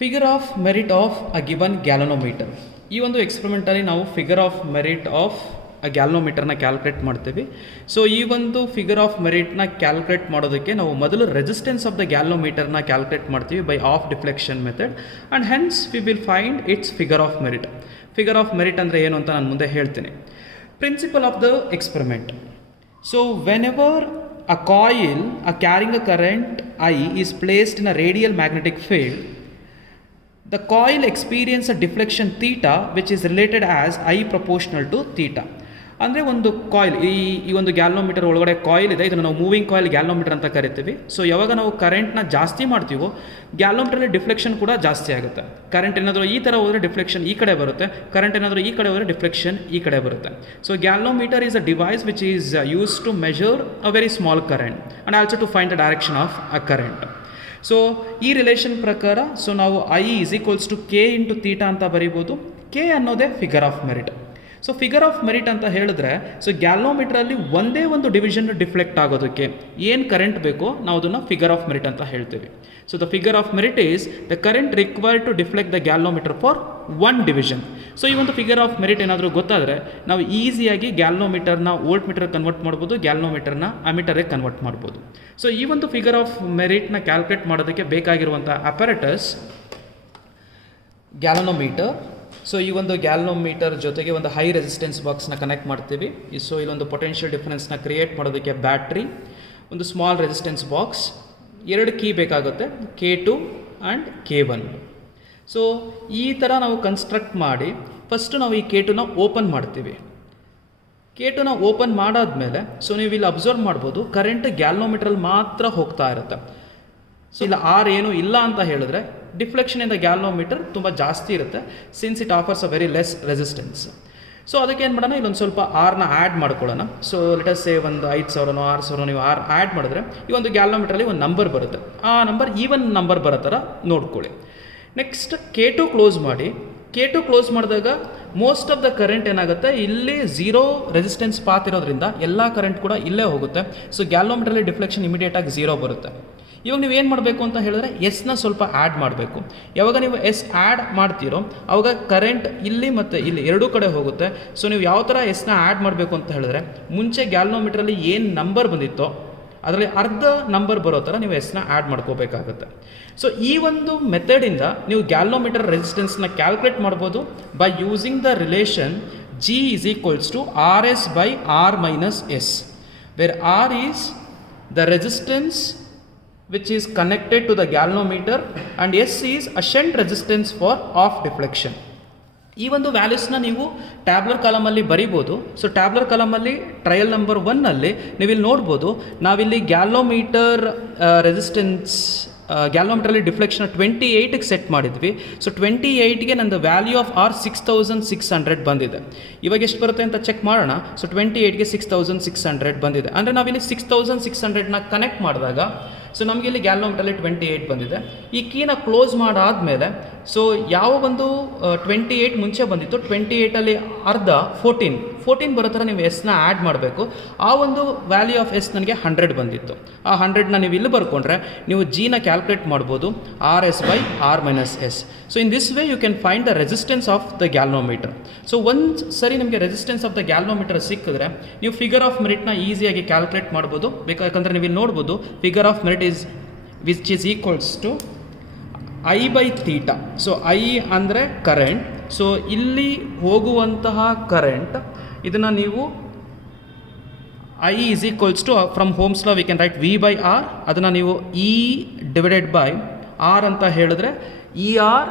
Figure of merit of a given galvanometer. ಈ ಒಂದು ಎಕ್ಸ್ಪೆರಿಮೆಂಟಲ್ಲಿ ನಾವು figure of merit of a ಗ್ಯಾಲನೋಮೀಟರ್ನ ಕ್ಯಾಲ್ಕುಲೇಟ್ ಮಾಡ್ತೀವಿ. ಸೊ ಈ ಒಂದು ಫಿಗರ್ ಆಫ್ ಮೆರಿಟ್ನ ಕ್ಯಾಲ್ಕುಲೇಟ್ ಮಾಡೋದಕ್ಕೆ ನಾವು ಮೊದಲು ರೆಸಿಸ್ಟೆನ್ಸ್ ಆಫ್ ದ ಗ್ಯಾಲನೋಮೀಟರ್ನ ಕ್ಯಾಲ್ಕುಲೇಟ್ ಮಾಡ್ತೀವಿ by half deflection method and hence we will find its figure of merit. Figure of merit ಅಂದರೆ ಏನು ಅಂತ ನಾನು ಮುಂದೆ ಹೇಳ್ತೀನಿ. Principle of the experiment. So whenever a coil carrying a current I is placed in a radial magnetic field, the coil experiences a deflection theta which is related as I proportional to theta. ಅಂದರೆ ಒಂದು coil, ಈ ಒಂದು galvanometer ಒಳಗಡೆ coil ಇದೆ, ಇದನ್ನು ನಾವು moving coil galvanometer ಅಂತ ಕರಿತೀವಿ. ಸೊ ಯಾವಾಗ ನಾವು ಕರೆಂಟ್ನ ಜಾಸ್ತಿ ಮಾಡ್ತೀವೋ ಗ್ಯಾಲನೋಮೀಟರಲ್ಲಿ ಡಿಫ್ಲೆಕ್ಷನ್ ಕೂಡ ಜಾಸ್ತಿ ಆಗುತ್ತೆ. ಕರೆಂಟ್ ಏನಾದರೂ ಈ ಥರ ಹೋದರೆ ಡಿಫ್ಲೆಕ್ಷನ್ ಈ ಕಡೆ ಬರುತ್ತೆ, ಕರೆಂಟ್ ಏನಾದರೂ ಈ ಕಡೆ ಹೋದರೆ ಡಿಫ್ಲೆಕ್ಷನ್ ಈ ಕಡೆ ಬರುತ್ತೆ. So galvanometer is a device which is use to measure a very small current and also to find the direction of a current. So ಈ ರಿಲೇಷನ್ ಪ್ರಕಾರ ಸೊ ನಾವು I is equals to K into theta ಅಂತ ಬರೀಬೋದು. K ಅನ್ನೋದೇ figure of merit. So figure of merit ಅಂತ ಹೇಳಿದ್ರೆ so ಗ್ಯಾಲನೋಮೀಟರಲ್ಲಿ ಒಂದೇ ಒಂದು ಡಿವಿಷನ್ ಡಿಫ್ಲೆಕ್ಟ್ ಆಗೋದಕ್ಕೆ ಏನು ಕರೆಂಟ್ ಬೇಕೋ ನಾವು ಅದನ್ನು ಫಿಗರ್ ಆಫ್ ಮೆರಿಟ್ ಅಂತ ಹೇಳ್ತೀವಿ. So the figure of merit is the current required to deflect the galvanometer for one division. So ಈ ಒಂದು ಫಿಗರ್ ಆಫ್ ಮೆರಿಟ್ ಏನಾದರೂ ಗೊತ್ತಾದರೆ ನಾವು ಈಸಿಯಾಗಿ ಗ್ಯಾಲನೋಮೀಟರ್ನ ವೋಲ್ಟ್ ಮೀಟರ್ ಕನ್ವರ್ಟ್ ಮಾಡ್ಬೋದು, ಗ್ಯಾಲನೋಮೀಟರ್ನ ಅಮೀಟರ್ಗೆ ಕನ್ವರ್ಟ್ ಮಾಡ್ಬೋದು. ಸೊ ಈ ಒಂದು ಫಿಗರ್ ಆಫ್ ಮೆರಿಟ್ನ ಕ್ಯಾಲ್ಕುಲೇಟ್ ಮಾಡೋದಕ್ಕೆ ಬೇಕಾಗಿರುವಂಥ ಅಪರೇಟಸ್ ಗ್ಯಾಲನೋಮೀಟರ್. ಸೊ ಈ ಒಂದು ಗ್ಯಾಲನೋಮೀಟರ್ ಜೊತೆಗೆ ಒಂದು ಹೈ ರೆಸಿಸ್ಟೆನ್ಸ್ ಬಾಕ್ಸ್ನ ಕನೆಕ್ಟ್ ಮಾಡ್ತೀವಿ. ಸೊ ಇಲ್ಲೊಂದು ಪೊಟೆನ್ಷಿಯಲ್ ಡಿಫರೆನ್ಸ್ನ ಕ್ರಿಯೇಟ್ ಮಾಡೋದಕ್ಕೆ ಬ್ಯಾಟ್ರಿ, ಒಂದು ಸ್ಮಾಲ್ ರೆಸಿಸ್ಟೆನ್ಸ್ ಬಾಕ್ಸ್, 2 ಕೀ ಬೇಕಾಗುತ್ತೆ, K2 ಆ್ಯಂಡ್ K1. ಸೊ ಈ ಥರ ನಾವು ಕನ್ಸ್ಟ್ರಕ್ಟ್ ಮಾಡಿ ಫಸ್ಟು ನಾವು ಈ K2ನ ಓಪನ್ ಮಾಡ್ತೀವಿ. K2ನ ಓಪನ್ ಮಾಡಾದ್ಮೇಲೆ ಸೊ ನೀವು ಇಲ್ಲಿ ಅಬ್ಸರ್ವ್ ಮಾಡ್ಬೋದು ಕರೆಂಟ್ ಗ್ಯಾಲನೋಮೀಟ್ರಲ್ಲಿ ಮಾತ್ರ ಹೋಗ್ತಾ ಇರುತ್ತೆ. ಸೊ ಇಲ್ಲ ಆರ್ ಏನು ಇಲ್ಲ ಅಂತ ಹೇಳಿದ್ರೆ ಡಿಫ್ಲೆಕ್ಷನ್ ಇನ್ ದ ಗ್ಯಾಲನೋಮೀಟರ್ ತುಂಬ ಜಾಸ್ತಿ ಇರುತ್ತೆ, since it offers a very less resistance. So ಅದಕ್ಕೆ ಏನು ಮಾಡೋಣ, ಇಲ್ಲೊಂದು ಸ್ವಲ್ಪ ಆರ್ನ ಆ್ಯಡ್ ಮಾಡ್ಕೊಳ್ಳೋಣ. ಸೊ ಲೆಟಸ್ ಸೇ ಒಂದು 5,000 6,000 ನೀವು ಆರ್ ಆ್ಯಡ್ ಮಾಡಿದ್ರೆ ಈ ಒಂದು ಗ್ಯಾಲನೋಮೀಟರಲ್ಲಿ ಒಂದು ನಂಬರ್ ಬರುತ್ತೆ. ಆ ನಂಬರ್ ಈವನ್ ನಂಬರ್ ಬರೋ ಥರ ನೋಡ್ಕೊಳ್ಳಿ. ನೆಕ್ಸ್ಟ್ K2 ಕ್ಲೋಸ್ ಮಾಡಿ. K2 ಕ್ಲೋಸ್ ಮಾಡಿದಾಗ ಮೋಸ್ಟ್ ಆಫ್ ದ ಕರೆಂಟ್ ಏನಾಗುತ್ತೆ, ಇಲ್ಲಿ 0 ರೆಸಿಸ್ಟೆನ್ಸ್ ಪಾತ್ ಇರೋದ್ರಿಂದ ಎಲ್ಲ ಕರೆಂಟ್ ಕೂಡ ಇಲ್ಲೇ ಹೋಗುತ್ತೆ. ಸೊ ಗ್ಯಾಲನೋಮೀಟರಲ್ಲಿ ಡಿಫ್ಲೆಕ್ಷನ್ ಇಮಿಡಿಯೇಟಾಗಿ 0 ಬರುತ್ತೆ. ಇವಾಗ ನೀವು ಏನು ಮಾಡಬೇಕು ಅಂತ ಹೇಳಿದ್ರೆ ಎಸ್ನ ಸ್ವಲ್ಪ ಆ್ಯಡ್ ಮಾಡಬೇಕು. ಯಾವಾಗ ನೀವು ಎಸ್ ಆ್ಯಡ್ ಮಾಡ್ತೀರೋ ಆವಾಗ ಕರೆಂಟ್ ಇಲ್ಲಿ ಮತ್ತು ಇಲ್ಲಿ ಎರಡೂ ಕಡೆ ಹೋಗುತ್ತೆ. ಸೊ ನೀವು ಯಾವ ಥರ ಎಸ್ನ ಆ್ಯಡ್ ಮಾಡಬೇಕು ಅಂತ ಹೇಳಿದ್ರೆ ಮುಂಚೆ ಗ್ಯಾಲನೋಮೀಟ್ರಲ್ಲಿ ಏನು ನಂಬರ್ ಬಂದಿತ್ತೋ ಅದರಲ್ಲಿ ಅರ್ಧ ನಂಬರ್ ಬರೋ ಥರ ನೀವು ಎಸ್ನ ಆ್ಯಡ್ ಮಾಡ್ಕೋಬೇಕಾಗುತ್ತೆ. ಸೊ ಈ ಒಂದು ಮೆಥಡಿಂದ ನೀವು ಗ್ಯಾಲನೋಮೀಟರ್ ರೆಸಿಸ್ಟೆನ್ಸ್ನ ಕ್ಯಾಲ್ಕುಲೇಟ್ ಮಾಡ್ಬೋದು by using the relation G is equals to RS by R minus S, where R is the resistance which is connected to the galvanometer and S is a shunt resistance for off deflection. ಈ ಒಂದು ವ್ಯಾಲ್ಯೂಸ್ನ ನೀವು tabular ಕಾಲಮಲ್ಲಿ ಬರಿಬೋದು. So tabular ಕಾಲಮಲ್ಲಿ trial number 1ನಲ್ಲಿ ನೀವಿಲ್ಲಿ ನೋಡ್ಬೋದು, ನಾವಿಲ್ಲಿ galvanometer resistance ಗ್ಯಾಲನೋಮೀಟರಲ್ಲಿ deflection 28ಗೆ set ಮಾಡಿದ್ವಿ. So 28ಗೆ ನಂದು value of R 6600 ಬಂದಿದೆ. ಇವಾಗ ಎಷ್ಟು ಬರುತ್ತೆ ಅಂತ ಚೆಕ್ ಮಾಡೋಣ. ಸೊ 28ಗೆ 6600 ಬಂದಿದೆ. ಅಂದರೆ ನಾವಿಲ್ಲಿ 6600ನ ಕನೆಕ್ಟ್ ಮಾಡಿದಾಗ ಸೊ ನಮಗೆ ಇಲ್ಲಿ ಗ್ಯಾಲನೋಮೀಟರಲ್ಲಿ 28 ಬಂದಿದೆ. ಈ ಕೀನ ಕ್ಲೋಸ್ ಮಾಡಾದಮೇಲೆ ಸೊ ಯಾವ ಒಂದು 28 ಮುಂಚೆ ಬಂದಿತ್ತು 28ಅಲ್ಲಿ ಅರ್ಧ 14 ಬರೋ ಥರ ನೀವು ಎಸ್ನ ಆ್ಯಡ್ ಮಾಡಬೇಕು. ಆ ಒಂದು ವ್ಯಾಲ್ಯೂ ಆಫ್ ಎಸ್ ನನಗೆ 100 ಬಂದಿತ್ತು. ಆ 100ನ ನೀವು ಇಲ್ಲಿ ಬರ್ಕೊಂಡ್ರೆ ನೀವು ಜಿನ ಕ್ಯಾಲ್ಕುಲೇಟ್ ಮಾಡ್ಬೋದು, RS by R minus S. So in this way you can find the resistance of the galvanometer. So ಒಂದು ಸರಿ ನಿಮಗೆ ರೆಸಿಸ್ಟೆನ್ಸ್ ಆಫ್ ದ ಗ್ಯಾಲನೋಮೀಟರ್ ಸಿಕ್ಕಿದ್ರೆ ನೀವು ಫಿಗರ್ ಆಫ್ ಮೆರಿಟ್ನ ಈಸಿಯಾಗಿ ಕ್ಯಾಲ್ಕುಲೇಟ್ ಮಾಡ್ಬೋದು. ಯಾಕಂದರೆ ನೀವು ಇಲ್ಲಿ ನೋಡ್ಬೋದು figure of merit is which is equals to I by theta. So I ಅಂದರೆ ಕರೆಂಟ್. ಸೊ ಇಲ್ಲಿ ಹೋಗುವಂತಹ ಕರೆಂಟ್ ಇದನ್ನು ನೀವು I is equals to from Ohm's law we can write V by R. ಅದನ್ನು ನೀವು E divided by R ಅಂತ ಹೇಳಿದ್ರೆ ER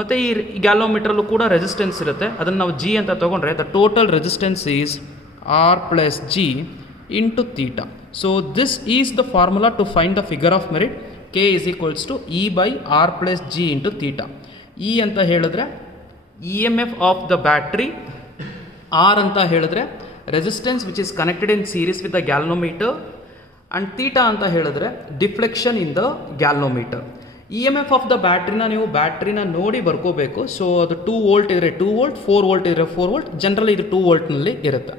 ಮತ್ತು ಈ ಗ್ಯಾಲನೋಮೀಟರಲ್ಲೂ ಕೂಡ ರೆಸಿಸ್ಟೆನ್ಸ್ ಇರುತ್ತೆ. ಅದನ್ನು ನಾವು G ಅಂತ ತೊಗೊಂಡ್ರೆ the total resistance is R plus G into theta. So this is the formula to find the figure of merit. K is equals to E by R plus G into theta. E ಅಂತ ಹೇಳಿದ್ರೆ EMF of the battery, R ಅಂತ ಹೇಳಿದ್ರೆ resistance which is connected in series with the galvanometer, and theta ಅಂತ ಹೇಳಿದ್ರೆ deflection in the galvanometer. EMF of the batteryನ ನೀವು ಬ್ಯಾಟ್ರಿನ ನೋಡಿ ಬರ್ಕೋಬೇಕು. So ಅದು 2 volt ಇದ್ರೆ 2 ವೋಲ್ಟ್, 4 ವೋಲ್ಟ್ ಇದ್ರೆ 4 ವೋಲ್ಟ್, ಜನರಲಿ ಇದು 2 ವೋಲ್ಟ್ನಲ್ಲಿ ಇರುತ್ತೆ.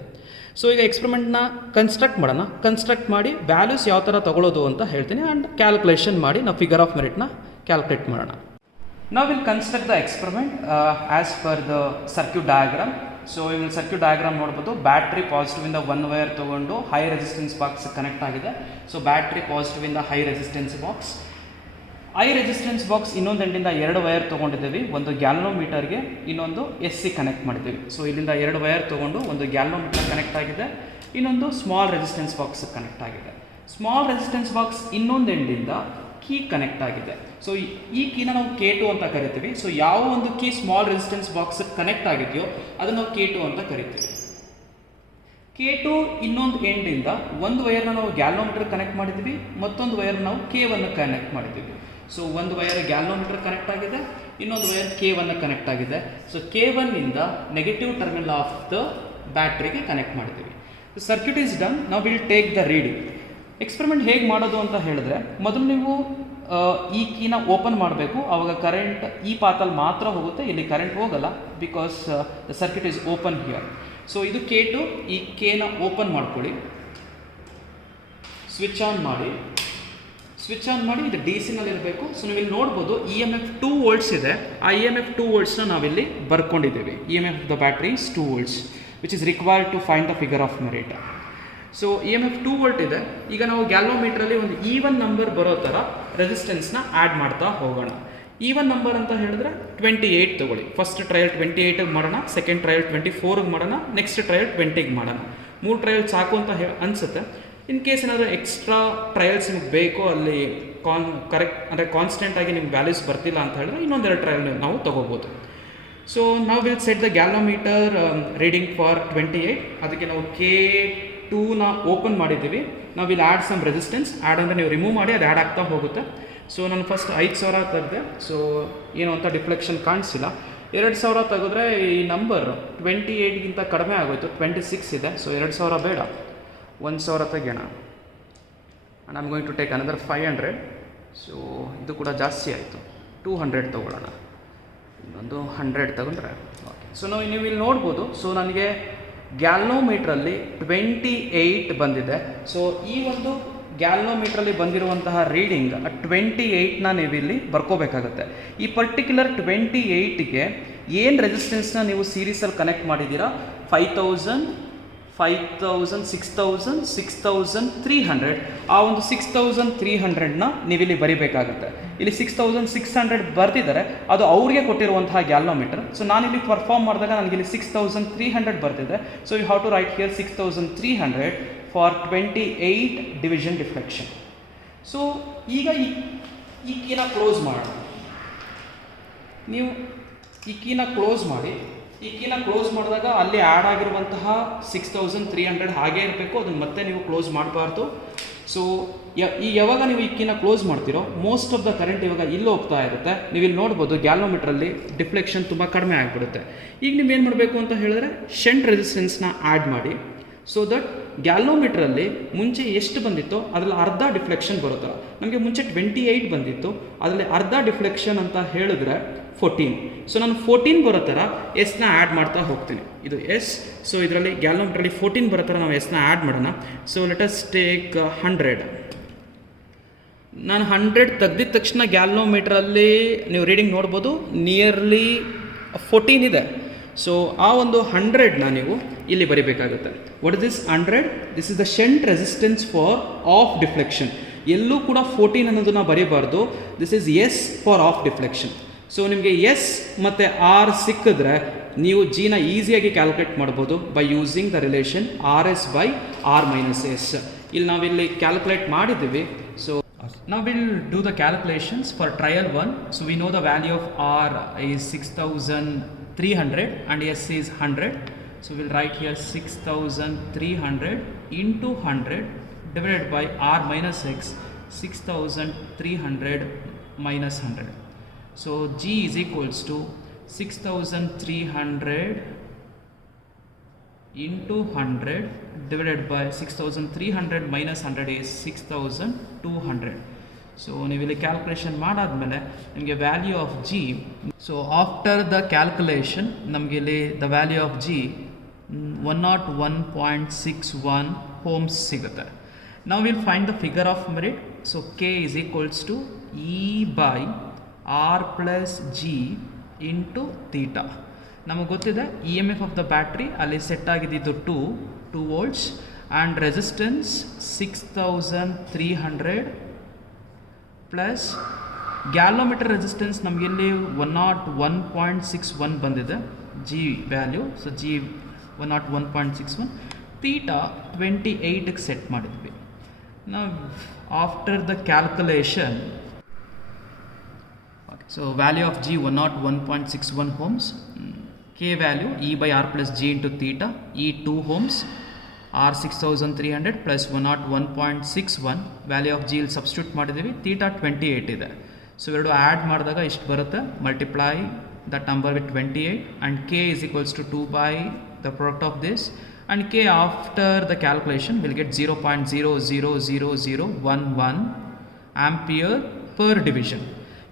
ಸೊ ಈಗ ಎಕ್ಸ್ಪೆರಿಮೆಂಟ್ನ ಕನ್ಸ್ಟ್ರಕ್ಟ್ ಮಾಡೋಣ. ಕನ್ಸ್ಟ್ರಕ್ಟ್ ಮಾಡಿ ವ್ಯಾಲ್ಯೂಸ್ ಯಾವ ಥರ ತೊಗೊಳ್ಳೋದು ಅಂತ ಹೇಳ್ತೀನಿ ಆ್ಯಂಡ್ ಕ್ಯಾಲ್ಕುಲೇಷನ್ ಮಾಡಿ ನಾವು ಫಿಗರ್ ಆಫ್ ಮೆರಿಟ್ನ ಕ್ಯಾಲ್ಕುಲೇಟ್ ಮಾಡೋಣ. Now we'll construct the experiment as per the circuit diagram. So ಇಲ್ಲಿ ಸರ್ಕ್ಯೂಟ್ ಡಯಾಗ್ರಾಮ್ ನೋಡ್ಬೋದು, ಬ್ಯಾಟ್ರಿ ಪಾಸಿಟಿವ್ ಇಂದ 1 ವೈರ್ ತೊಗೊಂಡು ಹೈ ರೆಸಿಸ್ಟೆನ್ಸ್ ಬಾಕ್ಸ್ ಕನೆಕ್ಟ್ ಆಗಿದೆ. ಸೊ ಬ್ಯಾಟ್ರಿ ಪಾಸಿಟಿವ್ ಇಂದ ಹೈ ರೆಸಿಸ್ಟೆನ್ಸ್ ಬಾಕ್ಸ್ ಇನ್ನೊಂದು ಎಂಡಿಂದ 2 ವೈರ್ ತೊಗೊಂಡಿದ್ದೀವಿ. ಒಂದು ಗ್ಯಾಲ್ವನೋಮೀಟರ್ಗೆ, ಇನ್ನೊಂದು SC ಕನೆಕ್ಟ್ ಮಾಡಿದ್ದೀವಿ. ಸೊ ಇಲ್ಲಿಂದ 2 ವೈರ್ ತೊಗೊಂಡು ಒಂದು ಗ್ಯಾಲ್ವನೋಮೀಟರ್ ಕನೆಕ್ಟ್ ಆಗಿದೆ, ಇನ್ನೊಂದು ಸ್ಮಾಲ್ ರೆಸಿಸ್ಟೆನ್ಸ್ ಬಾಕ್ಸ್ ಕನೆಕ್ಟ್ ಆಗಿದೆ. ಸ್ಮಾಲ್ ರೆಸಿಸ್ಟೆನ್ಸ್ ಬಾಕ್ಸ್ ಇನ್ನೊಂದು ಎಂಡಿಂದ ಕೀ ಕನೆಕ್ಟ್ ಆಗಿದೆ. ಸೊ ಈ ಕೀನ ನಾವು K2 ಅಂತ ಕರಿತೀವಿ. ಸೊ ಯಾವ ಒಂದು key small resistance box connect ಆಗಿದೆಯೋ ಅದನ್ನು ನಾವು K2 ಅಂತ ಕರಿತೀವಿ. K2 ಇನ್ನೊಂದು ಎಂಡಿಂದ ಒಂದು ವೈರ್ನ ನಾವು ಗ್ಯಾಲ್ವನೋಮೀಟರ್ ಕನೆಕ್ಟ್ ಮಾಡಿದ್ದೀವಿ, ಮತ್ತೊಂದು ವೈರ್ ನಾವು K1 ಕನೆಕ್ಟ್ ಮಾಡಿದ್ದೀವಿ. ಸೊ ಒಂದು ವೈರ್ ಗ್ಯಾಲ್ವನೋಮೀಟರ್ ಕನೆಕ್ಟ್ ಆಗಿದೆ, ಇನ್ನೊಂದು ವೈರ್ K1 ಕನೆಕ್ಟ್ ಆಗಿದೆ. ಸೊ K1 ಇಂದ ನೆಗೆಟಿವ್ ಟರ್ಮಿನಲ್ ಆಫ್ ದ ಬ್ಯಾಟ್ರಿಗೆ ಕನೆಕ್ಟ್ ಮಾಡಿದ್ದೀವಿ. Circuit is done. ನಾವು will take the reading. Experiment ಹೇಗೆ ಮಾಡೋದು ಅಂತ ಹೇಳಿದ್ರೆ, ಮೊದಲು ನೀವು ಈ ಕೀನ ಓಪನ್ ಮಾಡಬೇಕು. ಆವಾಗ ಕರೆಂಟ್ ಈ ಪಾತಲ್ಲಿ ಮಾತ್ರ ಹೋಗುತ್ತೆ, ಇಲ್ಲಿ ಕರೆಂಟ್ ಹೋಗಲ್ಲ, because the circuit is open here. So ಇದು K2. ಈ ಕೇನ ಓಪನ್ ಮಾಡ್ಕೊಳ್ಳಿ, ಸ್ವಿಚ್ ಆನ್ ಮಾಡಿ. ಇದು DC ನಲ್ಲಿ ಇರಬೇಕು. ಸೊ ನೀವು ಇಲ್ಲಿ ನೋಡ್ಬೋದು EMF 2 ವೋಲ್ಟ್ಸ್ ಇದೆ. ಆ EMF 2 ವೋಲ್ಟ್ಸ್ನ ನಾವಿಲ್ಲಿ ಬರ್ಕೊಂಡಿದ್ದೇವೆ. EMF of the battery is 2 volts which is required to find the figure of merit. So EMF 2 volt ಇದೆ. ಈಗ ನಾವು ಗ್ಯಾಲ್ವನೋಮೀಟ್ರಲ್ಲಿ ಒಂದು ಈವನ್ ನಂಬರ್ ಬರೋ ಥರ ರೆಸಿಸ್ಟೆನ್ಸ್ನ ಆ್ಯಡ್ ಮಾಡ್ತಾ ಹೋಗೋಣ. ಈವನ್ ನಂಬರ್ ಅಂತ ಹೇಳಿದ್ರೆ 28 ತೊಗೊಳ್ಳಿ. ಫಸ್ಟ್ ಟ್ರಯಲ್ 28ಗೆ ಮಾಡೋಣ, ಸೆಕೆಂಡ್ ಟ್ರಯಲ್ 24ಗೆ ಮಾಡೋಣ, ನೆಕ್ಸ್ಟ್ ಟ್ರಯಲ್ 20ಗೆ ಮಾಡೋಣ. 3 ಟ್ರಯಲ್ ಸಾಕು ಅಂತ ಅನಿಸುತ್ತೆ. ಇನ್ ಕೇಸ್ ಏನಾದರೂ ಎಕ್ಸ್ಟ್ರಾ ಟ್ರಯಲ್ಸ್ ನಿಮ್ಗೆ ಬೇಕೋ, ಅಲ್ಲಿ ಕರೆಕ್ಟ್ ಅಂದರೆ ಕಾನ್ಸ್ಟೆಂಟಾಗಿ ನಿಮ್ಗೆ ವ್ಯಾಲ್ಯೂಸ್ ಬರ್ತಿಲ್ಲ ಅಂತ ಹೇಳಿದ್ರೆ ಇನ್ನೊಂದೆರಡು ಟ್ರಯಲ್ ನಾವು ತೊಗೋಬೋದು. ಸೊ ನಾವು will set the galvanometer reading for 28. ಅದಕ್ಕೆ ನಾವು K2ನ ಓಪನ್ ಮಾಡಿದ್ದೀವಿ. ನಾವು ಇಲ್ಲಿ ಆ್ಯಡ್ ಸಮ್ ರೆಸಿಸ್ಟೆನ್ಸ್. ಆ್ಯಡ್ ಅಂದರೆ ನೀವು ರಿಮೂವ್ ಮಾಡಿ ಅದು ಆ್ಯಡ್ ಆಗ್ತಾ ಹೋಗುತ್ತೆ. ಸೊ ನಾನು ಫಸ್ಟ್ 5,000 ತೆಗೆದೆ. ಸೊ ಏನು ಅಂತ ಡಿಫ್ಲೆಕ್ಷನ್ ಕಾಣಿಸಿಲ್ಲ. 2,000 ತೆಗೆದ್ರೆ ಈ ನಂಬರ್ 28ಗಿಂತ ಕಡಿಮೆ ಆಗೋಯ್ತು, 26 ಇದೆ. ಸೊ 2,000 ಬೇಡ, 1,000 ತೆಗೆಯೋಣ. And I am going to take another 500. So ಇದು ಕೂಡ ಜಾಸ್ತಿ ಆಯಿತು, 200 ತೊಗೊಳ್ಳೋಣ. ಇನ್ನೊಂದು 100 ತಗೊಂಡ್ರೆ ಓಕೆ. ಸೊ ನೀವು ಇಲ್ಲಿ ನೋಡ್ಬೋದು. ಸೊ ನನಗೆ ಗ್ಯಾಲ್ವನೋಮೀಟ್ರಲ್ಲಿ 28 ಬಂದಿದೆ. ಸೊ ಈ ಒಂದು ಗ್ಯಾಲ್ವನೋಮೀಟ್ರಲ್ಲಿ ಬಂದಿರುವಂತಹ ರೀಡಿಂಗ್ 28ನ ನೀವು ಇಲ್ಲಿ ಬರ್ಕೋಬೇಕಾಗತ್ತೆ. ಈ ಪರ್ಟಿಕ್ಯುಲರ್ 28ಗೆ ಏನು ರೆಸಿಸ್ಟೆನ್ಸ್ನ ನೀವು ಸೀರೀಸಲ್ಲಿ ಕನೆಕ್ಟ್ ಮಾಡಿದ್ದೀರಾ, 5,000, 6,000, 6,300. ಆ ಒಂದು 6,300ನ ನೀವಿಲ್ಲಿ ಬರಿಬೇಕಾಗುತ್ತೆ. ಇಲ್ಲಿ 6,600 ಬರ್ತಿದ್ದಾರೆ, ಅದು ಅವ್ರಿಗೆ ಕೊಟ್ಟಿರುವಂತಹ ಗ್ಯಾಲ್ವನೋಮೀಟರ್. ಸೊ ನಾನಿಲ್ಲಿ ಪರ್ಫಾರ್ಮ್ ಮಾಡಿದಾಗ ನನಗೆ ಇಲ್ಲಿ 6,300 ಬರ್ತಿದೆ. So you have to write here 6,300 for 28 division deflection. So ಈಗ ಈ ಕೀನ ಕ್ಲೋಸ್ ಮಾಡೋಣ. ನೀವು ಈ ಕೀನ ಕ್ಲೋಸ್ ಮಾಡಿ. ಈ ಕೀನ ಕ್ಲೋಸ್ ಮಾಡಿದಾಗ ಅಲ್ಲಿ ಆ್ಯಡ್ ಆಗಿರುವಂತಹ 6,300 ಹಾಗೇ ಇರಬೇಕು, ಅದನ್ನು ಮತ್ತೆ ನೀವು ಕ್ಲೋಸ್ ಮಾಡಬಾರ್ದು. ಸೊ ಯಾವಾಗ ನೀವು ಈ ಕೀನ ಕ್ಲೋಸ್ ಮಾಡ್ತೀರೋ ಮೋಸ್ಟ್ ಆಫ್ ದ ಕರೆಂಟ್ ಇವಾಗ ಇಲ್ಲಿ ಹೋಗ್ತಾ ಇರುತ್ತೆ. ನೀವು ಇಲ್ಲಿ ನೋಡ್ಬೋದು ಗ್ಯಾಲ್ವನೋಮೀಟ್ರಲ್ಲಿ ಡಿಫ್ಲೆಕ್ಷನ್ ತುಂಬ ಕಡಿಮೆ ಆಗಿಬಿಡುತ್ತೆ. ಈಗ ನೀವೇನು ಮಾಡಬೇಕು ಅಂತ ಹೇಳಿದ್ರೆ ಶಂಟ್ ರೆಸಿಸ್ಟೆನ್ಸ್ನ ಆ್ಯಡ್ ಮಾಡಿ. ಸೊ ದಟ್ ಗ್ಯಾಲ್ವನೋಮೀಟ್ರಲ್ಲಿ ಮುಂಚೆ ಎಷ್ಟು ಬಂದಿತ್ತೋ ಅದರಲ್ಲಿ ಅರ್ಧ ಡಿಫ್ಲೆಕ್ಷನ್ ಬರುತ್ತಲ್ಲ. ನಮಗೆ ಮುಂಚೆ 28 ಬಂದಿತ್ತು, ಅದರಲ್ಲಿ ಅರ್ಧ ಡಿಫ್ಲೆಕ್ಷನ್ ಅಂತ ಹೇಳಿದ್ರೆ 14. ಸೊ ನಾನು 14 ಬರೋ ಥರ ಎಸ್ನ ಆ್ಯಡ್ ಮಾಡ್ತಾ ಹೋಗ್ತೀನಿ. ಇದು ಎಸ್. ಸೊ ಇದರಲ್ಲಿ ಗ್ಯಾಲ್ವನೋಮೀಟ್ರಲ್ಲಿ 14 ಬರೋ ಥರ ನಾವು ಎಸ್ನ ಆ್ಯಡ್ ಮಾಡೋಣ. So let us take 100. ನಾನು 100 ತೆಗೆದಿದ ತಕ್ಷಣ ಗ್ಯಾಲ್ವನೋಮೀಟ್ರಲ್ಲಿ ನೀವು ರೀಡಿಂಗ್ ನೋಡ್ಬೋದು ನಿಯರ್ಲಿ 14 ಇದೆ. ಸೊ ಆ ಒಂದು 100ನ ನೀವು ಇಲ್ಲಿ ಬರಿಬೇಕಾಗುತ್ತೆ. What is this 100? This is the shunt resistance for half deflection. ಎಲ್ಲೂ ಕೂಡ 14 ಅನ್ನೋದನ್ನ ಬರೀಬಾರ್ದು. This is S for half deflection. So ನಿಮಗೆ ಎಸ್ ಮತ್ತು ಆರ್ ಸಿಕ್ಕಿದ್ರೆ ನೀವು ಜಿನ ಈಸಿಯಾಗಿ ಕ್ಯಾಲ್ಕುಲೇಟ್ ಮಾಡ್ಬೋದು by using the relation RS/R-S. ಇಲ್ಲಿ ನಾವಿಲ್ಲಿ ಕ್ಯಾಲ್ಕುಲೇಟ್ ಮಾಡಿದ್ದೀವಿ. ಸೊ ನಾವು will do the calculations for trial 1. So we know the value of R is 6,300 and S is 100. So we'll write here 6,300 into 100 divided by R minus X, 6,300 minus 100. So G is equals to 6,300 into 100 divided by 6,300 minus 100 is 6,200. So ನೀವು ಇಲ್ಲಿ calculation ಮಾಡಾದ್ಮೇಲೆ ನಿಮಗೆ value of G. So after the calculation ನಮಗೆ ಇಲ್ಲಿ the value of G 101.61 ohms ಸಿಗುತ್ತೆ. ನಾವು will find the figure of merit. So K is equals to E by R plus G into theta. ನಮಗೆ ಗೊತ್ತಿದೆ E M F of the battery ಅಲ್ಲಿ set ಆಗಿದ್ದು 2 volts and resistance 6300 plus galvanometer resistance ನಮಗಿಲ್ಲಿ 101.61 ಬಂದಿದೆ G value. So G 101.61. Theta 28ಗೆ set ಮಾಡಿದ್ವಿ. ನಾವು after the calculation, so value of G 101.61 ohms, K value E by R plus G into theta, E 2 ohms, R 6300 plus 101.61, value of G ಇಲ್ಲಿ substitute ಮಾಡಿದ್ದೀವಿ, theta 28 ಇದೆ. So ಎರಡು add ಮಾಡಿದಾಗ ಇಷ್ಟು ಬರುತ್ತೆ, multiply that number with 28 and K is equals to 2 by the product of this, and K after the calculation will get 0.000011 ampere per division.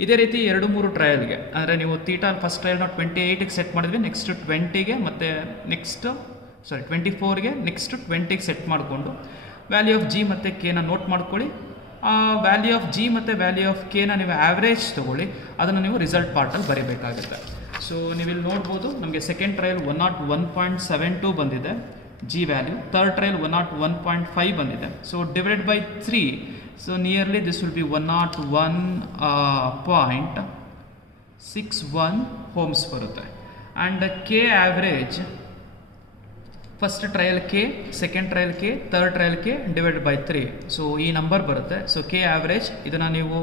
ಇದೇ ರೀತಿ 2-3 ಟ್ರಯಲ್ಗೆ, ಅಂದರೆ ನೀವು ತೀಟಾ ಫಸ್ಟ್ ಟ್ರಯಲ್ನ 28ಗೆ ಸೆಟ್ ಮಾಡಿದ್ವಿ, ನೆಕ್ಸ್ಟ್ 20ಗೆ ಮತ್ತು ನೆಕ್ಸ್ಟ್ 24ಗೆ, ನೆಕ್ಸ್ಟ್ 20ಗೆ ಸೆಟ್ ಮಾಡಿಕೊಂಡು value of G ಮತ್ತು ಕೆನ note ಮಾಡ್ಕೊಳ್ಳಿ. ಆ ವ್ಯಾಲ್ಯೂ ಆಫ್ ಜಿ ಮತ್ತು ವ್ಯಾಲ್ಯೂ ಆಫ್ ಕೆನ ನೀವು ಆ್ಯಾವ್ರೇಜ್ ತೊಗೊಳ್ಳಿ, ಅದನ್ನು ನೀವು ರಿಸಲ್ಟ್ ಪಾರ್ಟಲ್ಲಿ ಬರೀಬೇಕಾಗುತ್ತೆ. ಸೊ ನೀವು ಇಲ್ಲಿ ನೋಡ್ಬೋದು, ನಮಗೆ ಸೆಕೆಂಡ್ ಟ್ರಯಲ್ 101.72 ಬಂದಿದೆ ಜಿ ವ್ಯಾಲ್ಯೂ, ಥರ್ಡ್ ಟ್ರಯಲ್ 101.5 ಬಂದಿದೆ. So divided by 3, so nearly this will be 101.61 ohms ಬರುತ್ತೆ. And K average first trial K, second trial K, third trial K divided by 3. So ಈ number ಬರುತ್ತೆ. So K average ಇದನ್ನು ನೀವು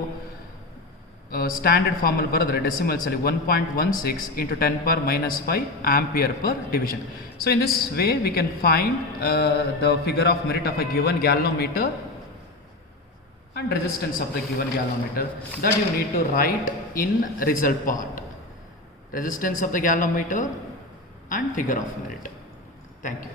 standard ಫಾರ್ಮಲ್ಲಿ ಬರೆದ್ರೆ ಡೆಸಿಮಲ್ಸಲ್ಲಿ 1.16 into 10⁻⁻5 ampere per division. So in this way we can find the figure of merit of a given galvanometer and resistance of the given galvanometer, that you need to write in result part. Resistance of the galvanometer and figure of merit. Thank you.